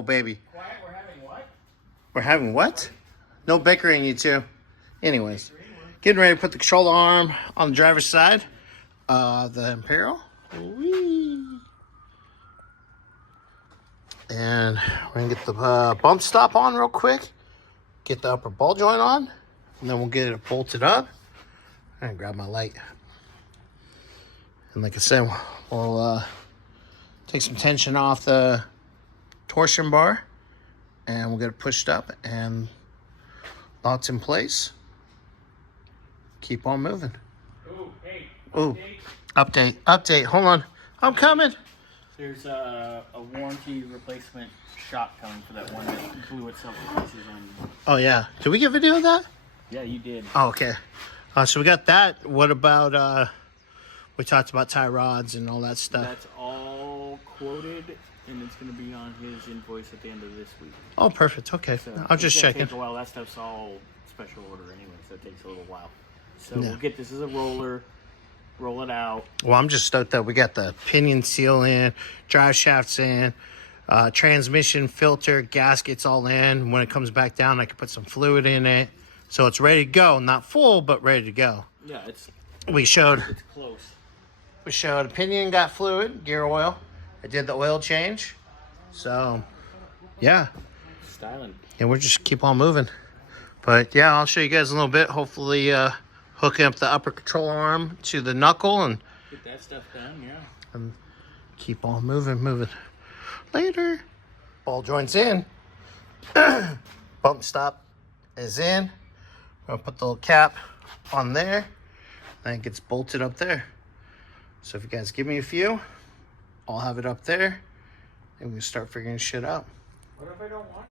Oh, baby. Quiet, we're having what? We're having what? No bickering, you two. Anyways, getting ready to put the control arm on the driver's side. The Imperial. Whee! And we're gonna get the bump stop on real quick. Get the upper ball joint on. And then we'll get it bolted up. And grab my light. And like I said, we'll take some tension off the torsion bar. And we'll get it pushed up. And locked in place. Keep on moving. Ooh, hey. Ooh. Update. Hold on. I'm coming. There's a warranty replacement shock coming for that one that blew itself to pieces on. Oh, yeah. Did we get video of that? Yeah, you did. Oh, okay. So we got that. What about, we talked about tie rods and all that stuff. That's all quoted, and it's going to be on his invoice at the end of this week. Oh, perfect. Okay. So I'll just check it. Take a while. That stuff's all special order anyway, so it takes a little while. So Yeah. we'll get this as a roller, roll it out. Well, I'm just stoked that we got the pinion seal in, drive shafts in, transmission filter, gaskets all in. When it comes back down, I can put some fluid in it. So it's ready to go. Not full, but ready to go. Yeah, it's It's close. We showed pinion got fluid, gear oil. I did the oil change. So, yeah. Styling. And we'll just keep on moving. But, yeah, I'll show you guys a little bit. Hopefully, hooking up the upper control arm to the knuckle and Get that stuff done, yeah. and keep on moving. Later. Ball joint's in. Bump stop is in. I'm gonna put the little cap on there. Then it gets bolted up there. So if you guys give me a few, I'll have it up there and we can start figuring shit out. What if I don't want